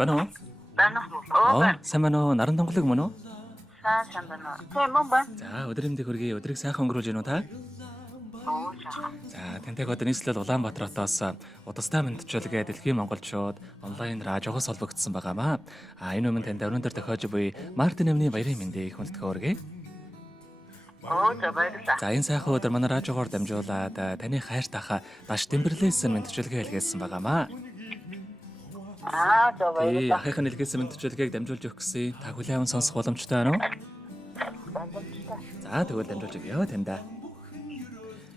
Байна уу? Байна уу? Сайн байна уу? Наран тонголог мөн үү? Сайн байна. Тийм мөн байна. За, өдрийн мэндийг хүргэе. Өдрийг сайхан өнгөрүүлж гинүү та? Oo сайхан. За, тантай одоо нийслэл Улаанбаатар хотоос удастай мэдчилгээ дэлхийн монголчууд онлайн радиогоос холбогдсон байгаамаа. Энэ өмнө танд өнөөдөр тохиож буй Мартин амны баярын мэндийг хүндэтгэн хүргэе. Oo баярлалаа. За, энэ сайхан өдөр манай радиогоор дамжуулаад таны хайртайхаа даш тэмбэрлээс мэдчилгээ хэлгээсэн байгаамаа. Баярлалаа. Ахыхын хэлгээсэн мэдчилгээг дамжуулж өгөх гэсэн та хүлээвэн сонсох боломжтой байна уу? За, тэгвэл дамжуулж өгье тандаа.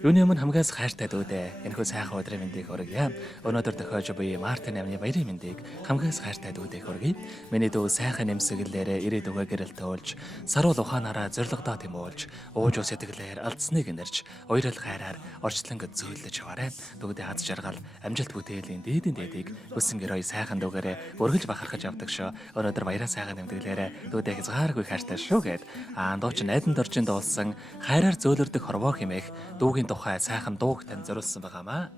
Юуны өмнө хамгаас хайртай дүүдээ энэхүү сайхан өдрийн мэндийг хүргье. Өнөөдөр тохиож буй Мартин амны баярын мэндийг хамгаас хайртай дүүдээ хүргье. Миний дүү сайхан нэмсэглэлээр ирээд өгөө гэрэл төөлж, саруул ухаанаараа зоригдоо тэмүүлж, ууж ус сэтгэлээр алдсныг нэрж, уйрал хайраар орчлонг зөөлөж яваарай. Дүүдээ аз жаргал, амжилт бүтээлийн дээдийн дээдийг хүссэн гэрой сайхан дүүгээрээ өргөлж бахархаж авдаг шүү. Өнөөдөр баяраа сайхан нэмдэглээрээ дүүдээ хязгааргүй хайртай шүү гэд. Дуучин найдан доржинд дуулсан хайраар зөөлөрдөг хорвоо хэмээх дүүгийн тухай сайхан дууг тань зориулсан байгаамаа.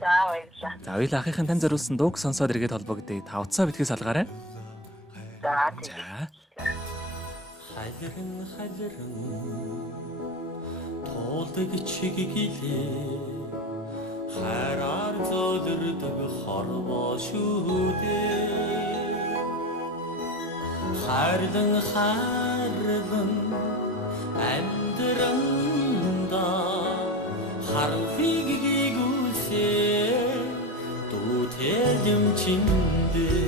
За баярлалаа. За, хоёулаа ахыхын тань зориулсан дууг сонсоод эргээд холбогдъё. Та утсаа битгий салгаарай. За. Халирэн туулдаг чиглэлээ хайраар зөөлөрдөг хорвоо шүү дээ. Хайрлан амьдранда харахыг гүйсээ дүүтэй юмчиндээ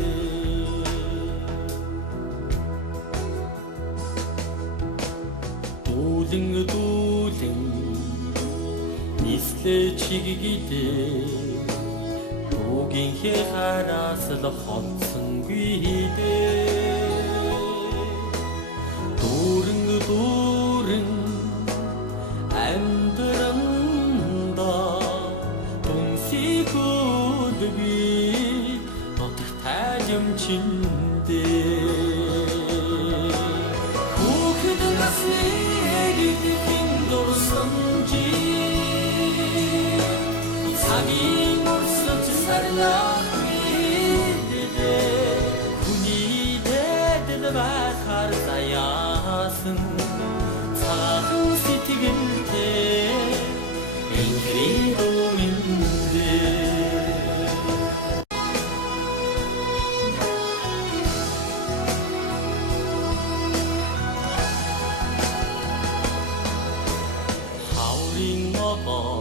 дүүлэн нислээ чиглэлээ дүүгийн хараас л холсонгүй дээ. Дүүрэн амьдранда түнсийгүүдгүй дутагтай юмчиндээ хүүхэд насны эгэдийн дурсан чи цагийн урсаж сарлах бидээ хүний дэдэл байхаар заяасан цагаан сэтгэлтэй энхрийн миндээ хаврын ногоо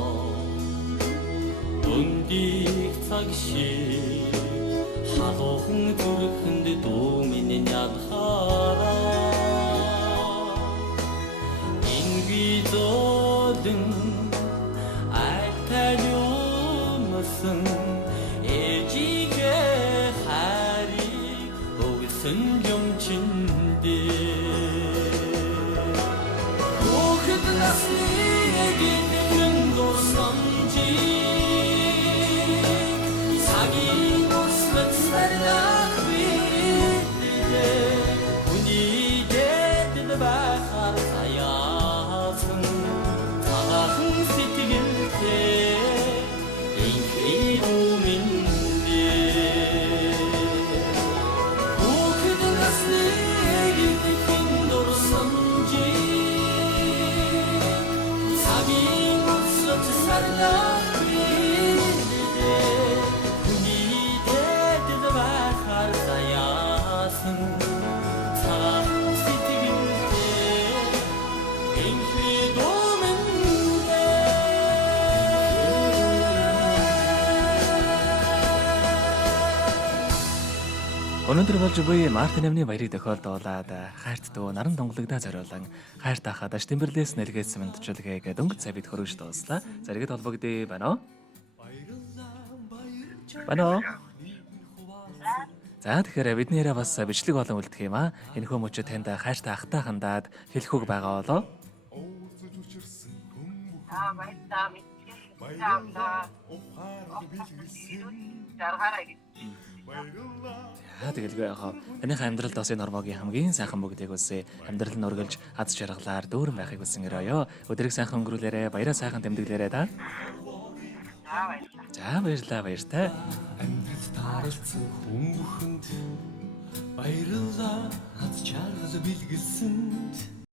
өндийг цаг шиг халуухан зүрхэнд дүүмэн ядхаараа зодын айтай юмсан ээжигээ харийг өгсөн юмчиндээ хүүхэд насны эгэдэн дурсан чи цагийн урсгал сарлах бидээ хүний дэдэл байхаар заяасан цагаан сэтгэлтэй энхрийн миндээ хүүхэд насны эгэдэн дурсан чи цагийн урсгал сарлах бидээ хүний дэдэл байхаар заяасан цагаан сэтгэлтэй энхрийн Өнөөдөр болж буй Мартин амны баярыг тохиолдуулаад хайрт дүү наран тонгологдоо зориулан хайртайхаа даш тэмбэрлээс нэлгээсэн мэдчилгээг дөнгөж цай бид хөрөж дууслаа. Зэрэгэд холбогдъё байна уу? Байна уу? За, тэгэхээр бидний яриа бас бичлэг болон үлдэх юм аа. Энэхүү мөчөд танд хайртай ахтай хандаад хэлэх үг байгаа болоо. Баярлалаа. Тэгэлгүй яхаа. Таних амьдралд бас энэ нормогийн хамгийн сайхан бүгдийг үсэ амьдрал нь өргөлж аз жаргалаар дүүрэн байхыг хүсэн гэрөөё. Өдрийг сайхан өнгөрүүлээрэ, баяраа сайхан тэмдэглээрэ та. За баярлалаа баяртай. харилцсан хүн бүхэнд баярлалаа хаз чаргал билгэлсэнд